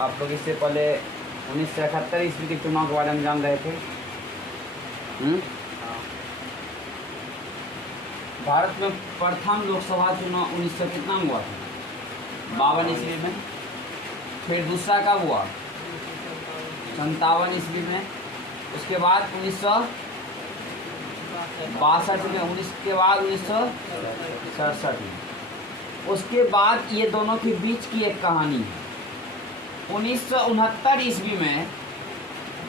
आप लोग इससे पहले 1971 ईस्वी के चुनाव के बारे में जान रहे थे। भारत में प्रथम लोकसभा चुनाव 1900 कितना में हुआ था? 52 ईस्वी में। फिर दूसरा कब हुआ? 57 ईस्वी में। उसके बाद 1962 में, 19 के बाद 1967 में। उसके बाद ये दोनों के बीच की एक कहानी है। 1969 ईस्वी में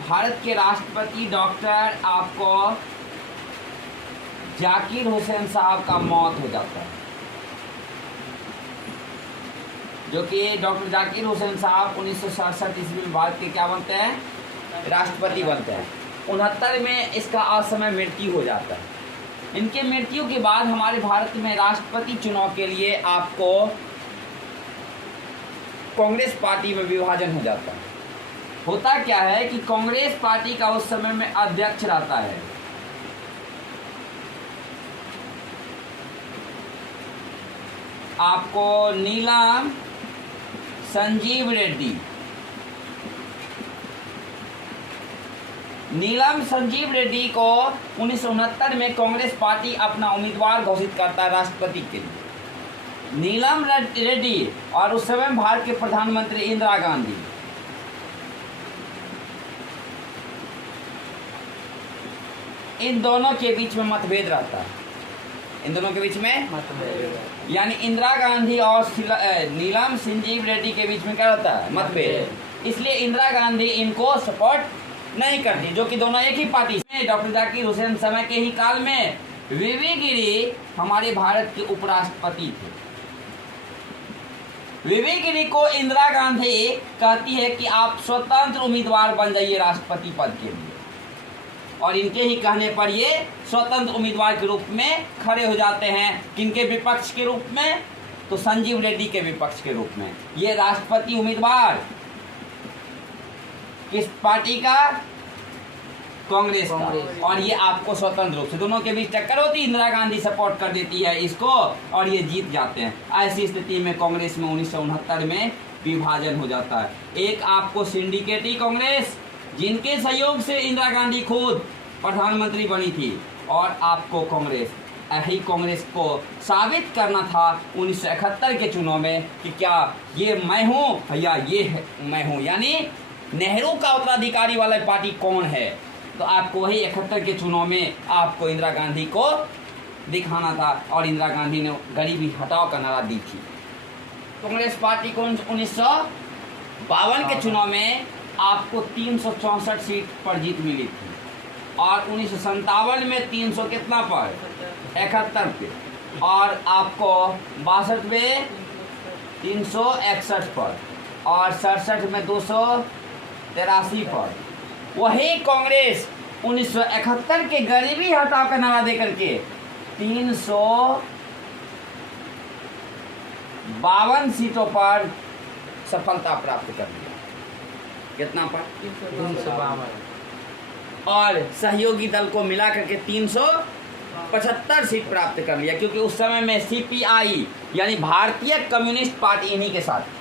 भारत के राष्ट्रपति डॉक्टर आपको जाकिर हुसैन साहब का मौत हो जाता है, जो कि डॉक्टर जाकिर हुसैन साहब 1967 ईस्वी में भारत के क्या बनते हैं? राष्ट्रपति बनते हैं। 69 में इसका असमय मृत्यु हो जाता है। इनके मृत्यु के बाद हमारे भारत में राष्ट्रपति चुनाव के लिए आपको कांग्रेस पार्टी में विभाजन हो जाता है। होता क्या है कि कांग्रेस पार्टी का उस समय में अध्यक्ष रहता है आपको नीलम संजीव रेड्डी। नीलम संजीव रेड्डी को 1969 में कांग्रेस पार्टी अपना उम्मीदवार घोषित करता है राष्ट्रपति के लिए। नीलम रेड्डी और उस समय भारत के प्रधानमंत्री इंदिरा गांधी, इन दोनों के बीच में मतभेद रहता है। इन दोनों के बीच में मतभेद, यानी इंदिरा गांधी और नीलम संजीव रेड्डी के बीच में क्या रहता है? मतभेद। इसलिए इंदिरा गांधी इनको सपोर्ट नहीं करती, जो कि दोनों एक ही पार्टी में। डॉक्टर जाकिर हुसैन समय के ही काल में वीवी गिरी हमारे भारत के उपराष्ट्रपति थे। वीवी गिरी को इंदिरा गांधी कहती है कि आप स्वतंत्र उम्मीदवार बन जाइए राष्ट्रपति पद के लिए, और इनके ही कहने पर ये स्वतंत्र उम्मीदवार के रूप में खड़े हो जाते हैं। किनके विपक्ष के रूप में? तो संजीव रेड्डी के विपक्ष के रूप में। ये राष्ट्रपति उम्मीदवार किस पार्टी का? कांग्रेस का। और ये आपको स्वतंत्र रूप से, दोनों के बीच टक्कर होती है। इंदिरा गांधी सपोर्ट कर देती है इसको और ये जीत जाते हैं। ऐसी स्थिति में कांग्रेस में 1969 में विभाजन हो जाता है। एक आपको सिंडिकेटी कांग्रेस, जिनके सहयोग से इंदिरा गांधी खुद प्रधानमंत्री बनी थी, और आपको कांग्रेस। यही कांग्रेस को साबित करना था 1971 के चुनाव में कि क्या ये मैं हूँ या ये है मैं हूँ, यानी नेहरू का उत्तराधिकारी वाला पार्टी कौन है। तो आपको वही 71 के चुनाव में आपको इंदिरा गांधी को दिखाना था, और इंदिरा गांधी ने गरीबी हटाओ का नारा दी थी। कांग्रेस पार्टी को 1952 के चुनाव में आपको 364 सीट पर जीत मिली थी, और 1957 में 300 कितना पर? 71 पे, और आपको 62 में 361 पर, और 67 में 283 पर। वही कांग्रेस 1971 के गरीबी हटाओ का नारा देकर के 352 सीटों पर सफलता प्राप्त कर लिया। कितना पर? 352। और सहयोगी दल को मिला करके 375 सीट प्राप्त कर लिया, क्योंकि उस समय में सीपीआई यानी भारतीय कम्युनिस्ट पार्टी इन्हीं के साथ थी।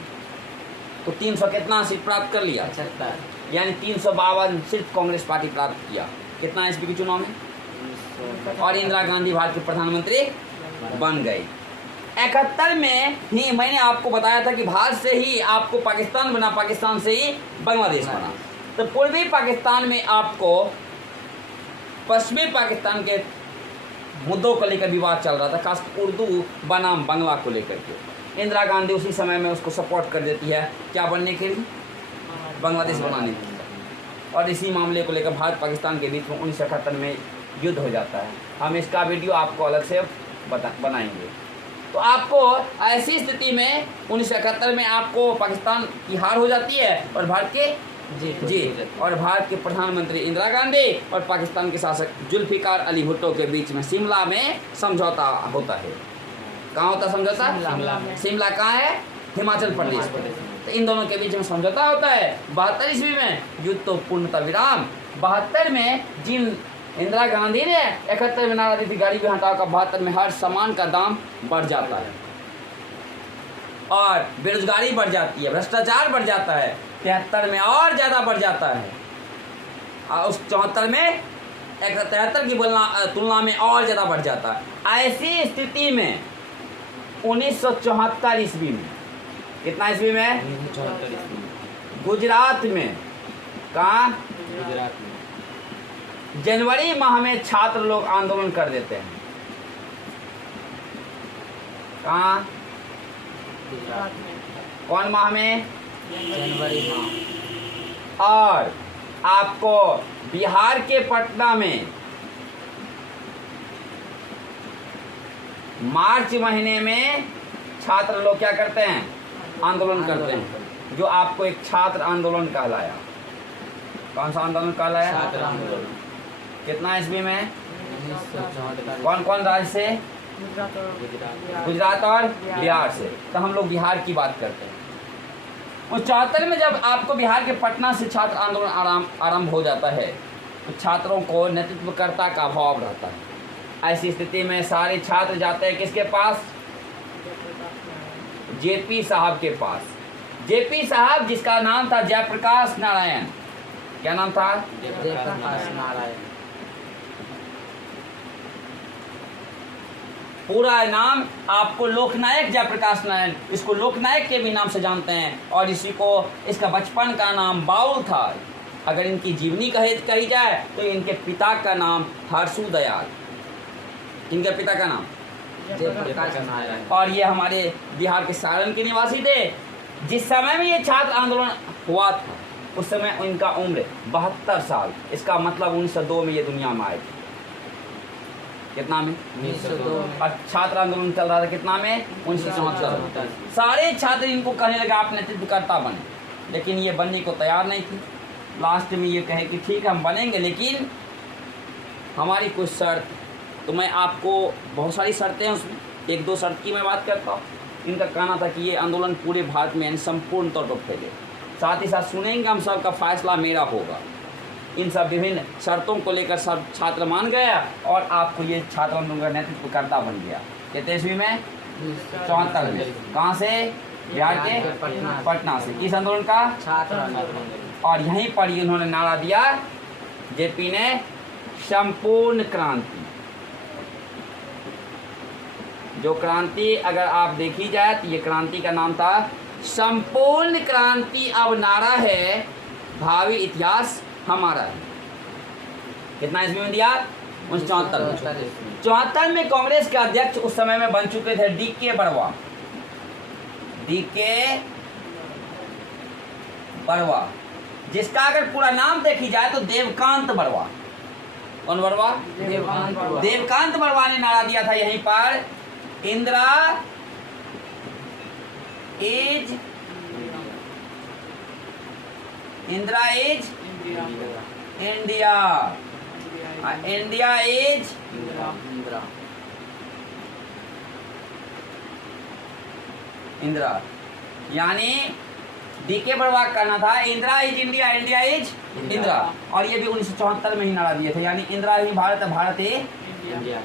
तो 300 कितना सीट प्राप्त कर लिया? 75, यानी 352 सिर्फ कांग्रेस पार्टी प्राप्त किया। कितना ईस्वी के चुनाव में? और इंदिरा गांधी भारत के प्रधानमंत्री बन गई। 71 में ही मैंने आपको बताया था कि भारत से ही आपको पाकिस्तान बना, पाकिस्तान से ही बांग्लादेश बना। तो पूर्वी पाकिस्तान में आपको पश्चिमी पाकिस्तान के मुद्दों को लेकर विवाद चल रहा था, खास उर्दू बनाम बांग्ला को लेकर के। इंदिरा गांधी उसी समय में उसको सपोर्ट कर देती है, क्या बनने के लिए? बांग्लादेश बनाने के लिए। और इसी मामले को लेकर भारत पाकिस्तान के बीच में 1971 में युद्ध हो जाता है। हम इसका वीडियो आपको अलग से बनाएंगे। तो आपको ऐसी स्थिति में 1971 में आपको पाकिस्तान की हार हो जाती है, और भारत के और भारत के प्रधानमंत्री इंदिरा गांधी और पाकिस्तान के शासक जुल्फिकार अली भुट्टो के बीच में शिमला में समझौता होता है। कहाँ होता समझौता? शिमला कहाँ है? हिमाचल प्रदेश। तो इन दोनों के बीच में समझौता होता है 72 ईस्वी में। युद्ध तो पूर्णतः विराम। 72 में जिन इंदिरा गांधी ने 71 में नारा दी थी गरीबी हटाओ का, 72 में हर सामान का दाम बढ़ जाता है, और बेरोजगारी बढ़ जाती है, भ्रष्टाचार बढ़ जाता है। 73 में और ज़्यादा बढ़ जाता है, और उस 74 में 73 की तुलना में और ज़्यादा बढ़ जाता है। ऐसी स्थिति में 1974 ईस्वी में, कितना ईस्वी में? 1974 ईस्वी में गुजरात में, कहाँ? गुजरात में जनवरी माह में छात्र लोग आंदोलन कर देते हैं। कहाँ? गुजरात में कौन माह में? जनवरी माह। और आपको बिहार के पटना में मार्च महीने में छात्र लोग क्या करते हैं? आंदोलन करते हैं, जो आपको एक छात्र आंदोलन कहलाया। कौन सा आंदोलन कहलाया? छात्र आंदोलन। कितना ईस्वी में? 1974 कौन कौन राज्य से? गुजरात। गुजरात और बिहार से। तो हम लोग बिहार की बात करते हैं। 74 में जब आपको बिहार के पटना से छात्र आंदोलन आरंभ हो जाता है, तो छात्रों को नेतृत्वकर्ता का अभाव रहता है। ऐसी स्थिति में सारे छात्र जाते हैं किसके पास? जेपी साहब के पास। जेपी साहब, जिसका नाम था जयप्रकाश नारायण। क्या नाम था? जयप्रकाश नारायण। पूरा नाम आपको लोकनायक जयप्रकाश नारायण, इसको लोकनायक के भी नाम से जानते हैं। और इसी को, इसका बचपन का नाम बाउल था। अगर इनकी जीवनी कही जाए तो इनके पिता का नाम हर्षु दयाल। इनके पिता का नाम जयप्रकाश नारायण। और ये हमारे बिहार के सारण के निवासी थे। जिस समय में ये छात्र आंदोलन हुआ था, उस समय इनका उम्र 72 साल। इसका मतलब 1902 में ये दुनिया में आए थे। कितना में? 1902 में। और छात्र आंदोलन चल रहा था कितना में? 1974। सारे छात्र इनको कहने लगे आप नेतृत्वकर्ता बने, लेकिन ये बनने को तैयार नहीं थी। लास्ट में ये कहे कि ठीक है हम बनेंगे, लेकिन हमारी कुछ शर्त। तो मैं आपको, बहुत सारी शर्तें हैं उसमें, एक दो शर्त की मैं बात करता हूँ। इनका कहना था कि ये आंदोलन पूरे भारत में संपूर्ण तौर पर फैले, साथ ही साथ सुनेंगे हम सब का फैसला मेरा होगा। इन सब विभिन्न शर्तों को लेकर सब छात्र मान गया और आपको ये छात्र आंदोलन का नेतृत्वकर्ता बन गया। कितने ईस्वी में? 74 में। कहाँ से? बिहार के पटना से। इस आंदोलन का छात्र आंदोलन। और यहीं पर इन्होंने नारा दिया, जेपी ने, संपूर्ण क्रांति। जो क्रांति अगर आप देखी जाए तो ये क्रांति का नाम था संपूर्ण क्रांति। अब नारा है भावी इतिहास हमारा है। कितना ईस्वी में दिया? 1974 में। 74 में कांग्रेस के अध्यक्ष उस समय में बन चुके थे डी.के. बरवा। डी.के. बरवा, जिसका अगर पूरा नाम देखी जाए तो देवकांत बरवा। कौन बरवा? देवकांत बरवा ने नारा दिया था यहीं पर, Indira is Indira is India, India is Indira. यानी डी.के. बरवा का कहना था Indira is India, India is Indira. और ये भी 1974 में ही नारा दिए थे, यानी इंदिरा ही भारत, भारत ही इंडिया।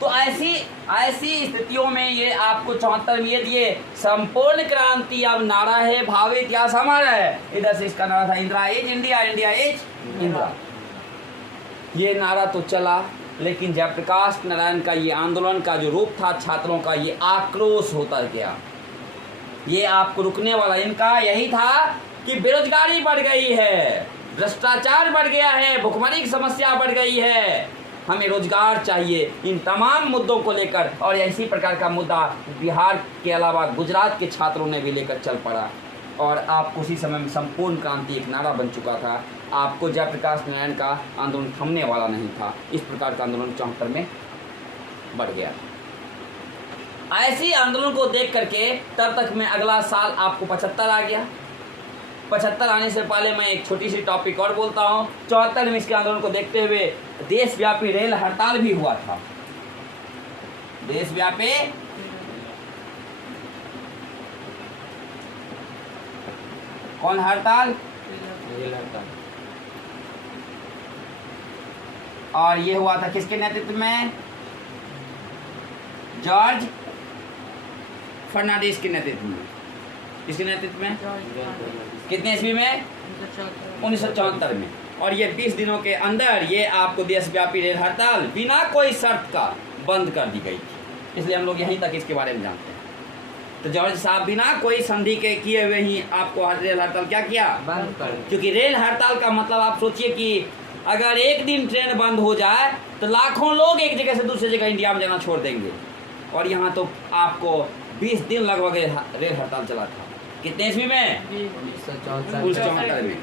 तो ऐसी स्थितियों में ये आपको 74 में ये दिए संपूर्ण क्रांति। अब नारा है भावी इतिहास हमारा है। इधर से इसका नारा था Indira is India, India is Indira. ये नारा तो चला, लेकिन जयप्रकाश नारायण का ये आंदोलन का जो रूप था, छात्रों का ये आक्रोश होता गया। ये आपको रुकने वाला इनका यही था कि बेरोजगारी बढ़ गई है, भ्रष्टाचार बढ़ गया है, भुखमरी की समस्या बढ़ गई है, हमें रोजगार चाहिए। इन तमाम मुद्दों को लेकर, और इसी प्रकार का मुद्दा बिहार के अलावा गुजरात के छात्रों ने भी लेकर चल पड़ा। और आप उसी समय में संपूर्ण क्रांति एक नारा बन चुका था। आपको जयप्रकाश नारायण का आंदोलन थमने वाला नहीं था। इस प्रकार का आंदोलन 74 में बढ़ गया। ऐसी आंदोलन को देख करके तब तक मैं अगला साल आपको 75 आ गया। 75 आने से पहले मैं एक छोटी सी टॉपिक और बोलता हूँ। 74 में इसके आंदोलन को देखते हुए देशव्यापी रेल हड़ताल भी हुआ था। देशव्यापी कौन हड़ताल? और ये हुआ था किसके नेतृत्व में? जॉर्ज फर्नांडिस के नेतृत्व में। किसके नेतृत्व में? कितने ईस्वी में? 1974 में। और ये 20 दिनों के अंदर ये आपको देशव्यापी रेल हड़ताल बिना कोई शर्त का बंद कर दी गई थी। इसलिए हम लोग यहीं तक इसके बारे में जानते हैं। तो जॉर्ज साहब बिना कोई संधि के किए हुए ही आपको रेल हड़ताल क्या किया? बंद कर। क्योंकि रेल हड़ताल का मतलब आप सोचिए कि अगर एक दिन ट्रेन बंद हो जाए तो लाखों लोग एक जगह से दूसरी जगह इंडिया में जाना छोड़ देंगे। और यहाँ तो आपको 20 दिन लगभग रेल हड़ताल चला था। कितने ईस्वी में? 1974 में।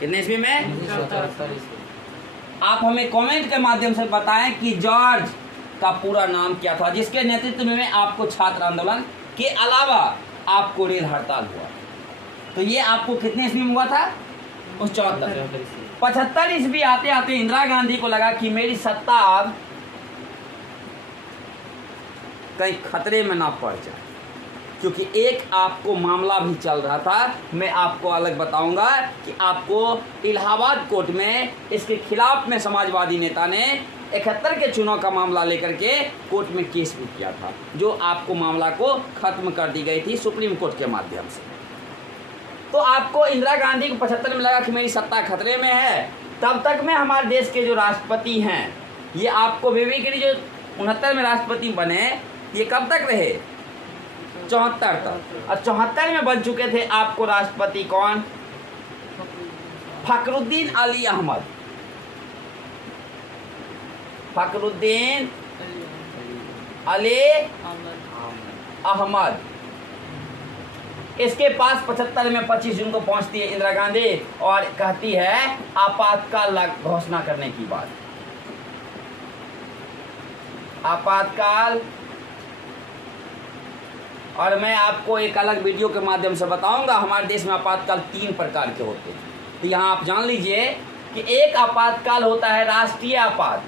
कितने ईस्वी में? 1974 आप हमें कमेंट के माध्यम से बताएं कि जॉर्ज का पूरा नाम क्या था, जिसके नेतृत्व में आपको छात्र आंदोलन के अलावा आपको रेल हड़ताल हुआ। तो ये आपको कितने ईस्वी में हुआ था? 74। 75 ईस्वी आते आते इंदिरा गांधी को लगा कि मेरी सत्ता अब कहीं खतरे में ना पड़ जाए, क्योंकि एक आपको मामला भी चल रहा था। मैं आपको अलग बताऊंगा कि आपको इलाहाबाद कोर्ट में इसके खिलाफ में समाजवादी नेता ने 71 के चुनाव का मामला लेकर के कोर्ट में केस भी किया था, जो आपको मामला को खत्म कर दी गई थी सुप्रीम कोर्ट के माध्यम से। तो आपको इंदिरा गांधी को 75 में लगा कि मेरी सत्ता खतरे में है। तब तक में हमारे देश के जो राष्ट्रपति हैं, ये आपको बीबी गिरी जो 69 में राष्ट्रपति बने, ये कब तक रहे? 74 तक। और 74 में बन चुके थे आपको राष्ट्रपति कौन? फखरुद्दीन अली अहमद। फखरुद्दीन अली अहमद। इसके पास 75 में 25 जून को पहुंचती है इंदिरा गांधी और कहती है आपातकाल घोषणा करने की बात। आपातकाल, और मैं आपको एक अलग वीडियो के माध्यम से बताऊंगा हमारे देश में आपातकाल 3 प्रकार के होते हैं। तो यहाँ आप जान लीजिए कि एक आपातकाल होता है राष्ट्रीय आपात,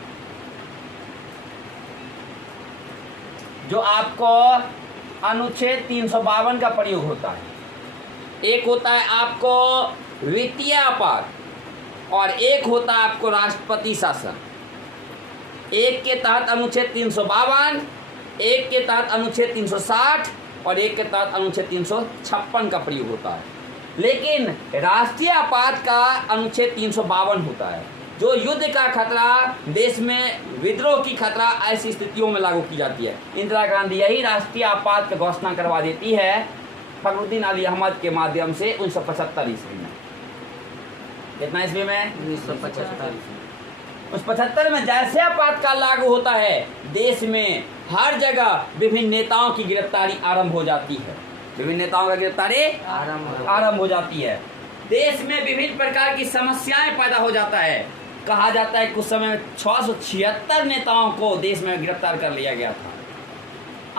जो आपको अनुच्छेद 352 का प्रयोग होता है। एक होता है आपको वित्तीय आपात और एक होता है आपको राष्ट्रपति शासन। एक के तहत अनुच्छेद 352, एक के तहत अनुच्छेद 360 और एक के तहत अनुच्छेद 356 का प्रयोग होता है। लेकिन राष्ट्रीय आपात का अनुच्छेद 352 होता है, जो युद्ध का खतरा, देश में विद्रोह की खतरा, ऐसी स्थितियों में लागू की जाती है। इंदिरा गांधी यही राष्ट्रीय आपात की घोषणा करवा देती है फखरुद्दीन अली अहमद के माध्यम से 1975 ईस्वी में। कितना ईस्वी में? 1975। उस 75 में जैसे आपातकाल लागू होता है, देश में हर जगह विभिन्न नेताओं की गिरफ्तारी आरंभ हो जाती है। विभिन्न नेताओं का गिरफ्तारी आरंभ हो जाती है। देश में विभिन्न प्रकार की समस्याएं पैदा हो जाता है। कहा जाता है कुछ समय में 676 नेताओं को देश में गिरफ्तार कर लिया गया था।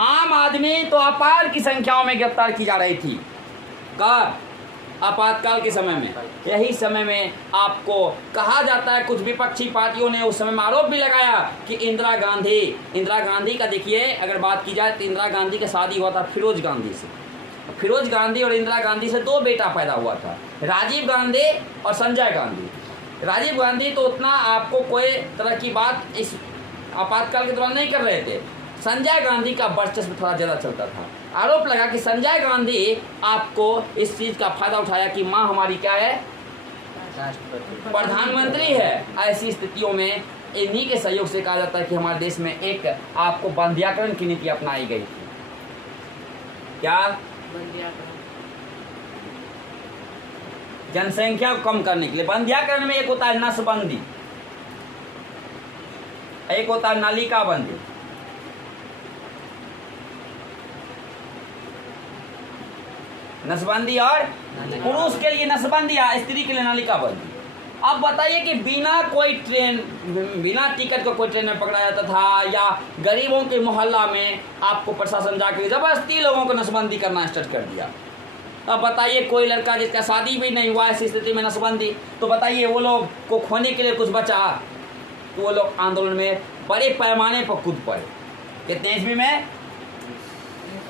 आम आदमी तो अपार की संख्याओं में गिरफ्तार की जा रही थी। कब? आपातकाल के समय में। यही समय में आपको कहा जाता है, कुछ विपक्षी पार्टियों ने उस समय में आरोप भी लगाया कि इंदिरा गांधी का देखिए, अगर बात की जाए तो इंदिरा गांधी का शादी हुआ था फिरोज गांधी से। फिरोज गांधी और इंदिरा गांधी से 2 बेटा पैदा हुआ था, राजीव गांधी और संजय गांधी। राजीव गांधी तो उतना आपको कोई तरह की बात इस आपातकाल के दौरान नहीं कर रहे थे। संजय गांधी का वर्चस्व थोड़ा ज़्यादा चलता था। आरोप लगा कि संजय गांधी आपको इस चीज़ का फायदा उठाया कि माँ हमारी क्या है? प्रधानमंत्री है। ऐसी स्थितियों में इन्हीं के सहयोग से कहा जाता है कि हमारे देश में एक आपको बंध्याकरण की नीति अपनाई गई थी। क्या? जनसंख्या को कम करने के लिए। बंध्याकरण में एक होता है नसबंदी, एक होता है नलिका बंदी। नसबंदी और पुरुष के लिए नसबंदी या स्त्री के लिए नलिका बंदी। अब बताइए कि बिना कोई ट्रेन, बिना टिकट को कोई ट्रेन में पकड़ा जाता था, या गरीबों के मोहल्ला में आपको प्रशासन जाके जबरदस्ती लोगों को नसबंदी करना स्टार्ट कर दिया। अब बताइए कोई लड़का जिसका शादी भी नहीं हुआ, ऐसी स्थिति में नसबंदी, तो बताइए वो लोग को खोने के लिए कुछ बचा? तो वो लोग आंदोलन में बड़े पैमाने पर कूद पड़े। कितने ईस्वी में?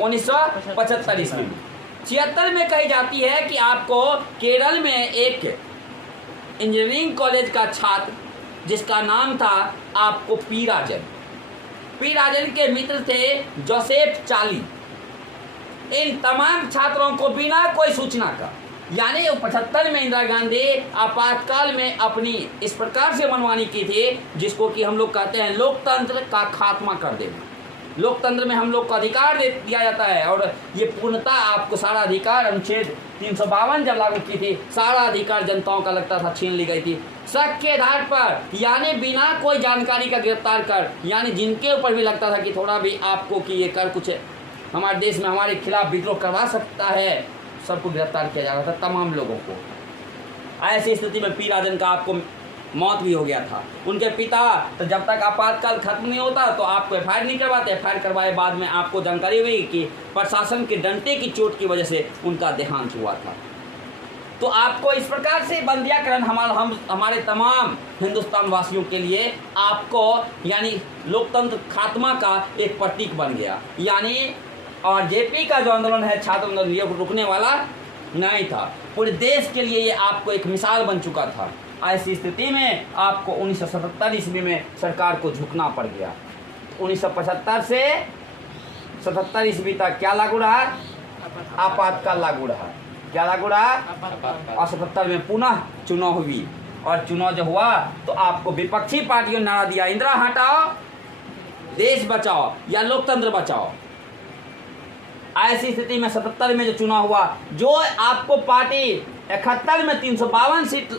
1975 ईस्वी में। 76 में कही जाती है कि आपको केरल में एक इंजीनियरिंग कॉलेज का छात्र, जिसका नाम था आपको पी राजन के मित्र थे जोसेफ चार्ली। इन तमाम छात्रों को बिना कोई सूचना का, यानी 75 में इंदिरा गांधी आपातकाल में अपनी इस प्रकार से मनमानी की थी जिसको कि हम लोग कहते हैं लोकतंत्र का खात्मा कर देना। लोकतंत्र में हम लोग को अधिकार दे दिया जाता है और ये पूर्णतः आपको सारा अधिकार, अनुच्छेद 352 जब लागू की थी, सारा अधिकार जनताओं का लगता था छीन ली गई थी शक के आधार पर, यानी बिना कोई जानकारी का गिरफ्तार कर, यानी जिनके ऊपर भी लगता था कि थोड़ा भी आपको कि ये कर कुछ हमारे देश में हमारे खिलाफ विद्रोह करवा सकता है, सबको गिरफ्तार किया जा रहा था, तमाम लोगों को। ऐसी स्थिति में पी राजन का आपको मौत भी हो गया था। उनके पिता तो जब तक आपातकाल खत्म नहीं होता तो आपको एफआईआर नहीं करवाते, एफआईआर करवाए बाद में आपको जानकारी हुई कि प्रशासन के डंडे की चोट की वजह से उनका देहांत हुआ था। तो आपको इस प्रकार से बंदियाकरण हमारे तमाम हिंदुस्तान वासियों के लिए आपको यानी लोकतंत्र खात्मा का एक प्रतीक बन गया। यानी और जेपी का जो आंदोलन है, छात्र आंदोलन, ये रुकने वाला नहीं था, पूरे देश के लिए ये आपको एक मिसाल बन चुका था। ऐसी स्थिति में आपको 1977 ईस्वी में सरकार को झुकना पड़ गया। 1975 से 77 ईस्वी तक क्या लागू रहा? आपातकाल लागू रहा। क्या लागू रहा? और 77 में पुनः चुनाव हुई और चुनाव जो हुआ तो आपको विपक्षी पार्टियों ने नारा दिया, इंदिरा हटाओ, देश बचाओ या लोकतंत्र बचाओ। ऐसी स्थिति में 77 में जो चुनाव हुआ, जो आपको पार्टी 71 में 352 सीट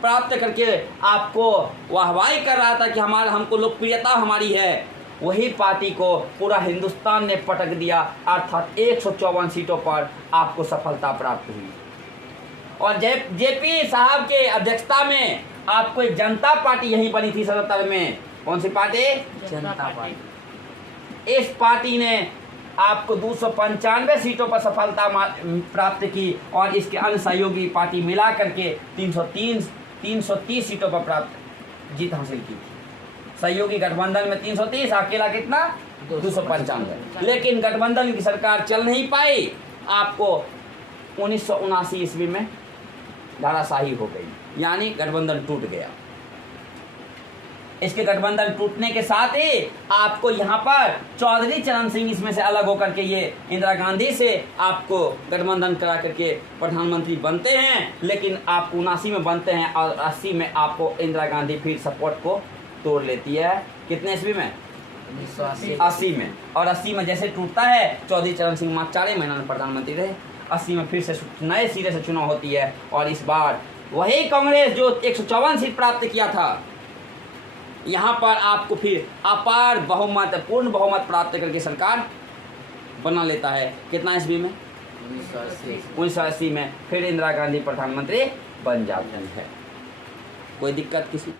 प्राप्त करके आपको वाहवाही कर रहा था कि हमको लोकप्रियता हमारी है, वही पार्टी को पूरा हिंदुस्तान ने पटक दिया, अर्थात 154 सीटों पर आपको सफलता प्राप्त हुई। और जेपी साहब के अध्यक्षता में आपको एक जनता पार्टी यही बनी थी 77 में। कौन सी पार्टी? जनता पार्टी। इस पार्टी ने आपको 295 सीटों पर सफलता प्राप्त की और इसके अन्य सहयोगी पार्टी मिला करके 330 सीटों पर प्राप्त जीत हासिल की थी। सहयोगी गठबंधन में 330, अकेला कितना? 295। लेकिन गठबंधन की सरकार चल नहीं पाई, आपको 1979 ईस्वी में धराशायी हो गई, यानी गठबंधन टूट गया। इसके गठबंधन टूटने के साथ ही आपको यहाँ पर चौधरी चरण सिंह इसमें से अलग होकर के ये इंदिरा गांधी से आपको गठबंधन करा करके प्रधानमंत्री बनते हैं। लेकिन आप 79 में बनते हैं और 80 में आपको इंदिरा गांधी फिर सपोर्ट को तोड़ लेती है। कितने ईस्वी में? 80 में। और 80 में जैसे टूटता है, चौधरी चरण सिंह मात्र 4 महीना में प्रधानमंत्री रहे। 80 में फिर से नए सिरे से चुनाव होती है और इस बार वही कांग्रेस जो 154 सीट प्राप्त किया था, यहाँ पर आपको फिर अपार बहुमत, पूर्ण बहुमत प्राप्त करके सरकार बना लेता है। कितना ईस्वी में? 1980 में फिर इंदिरा गांधी प्रधानमंत्री बन जाती है। कोई दिक्कत किसी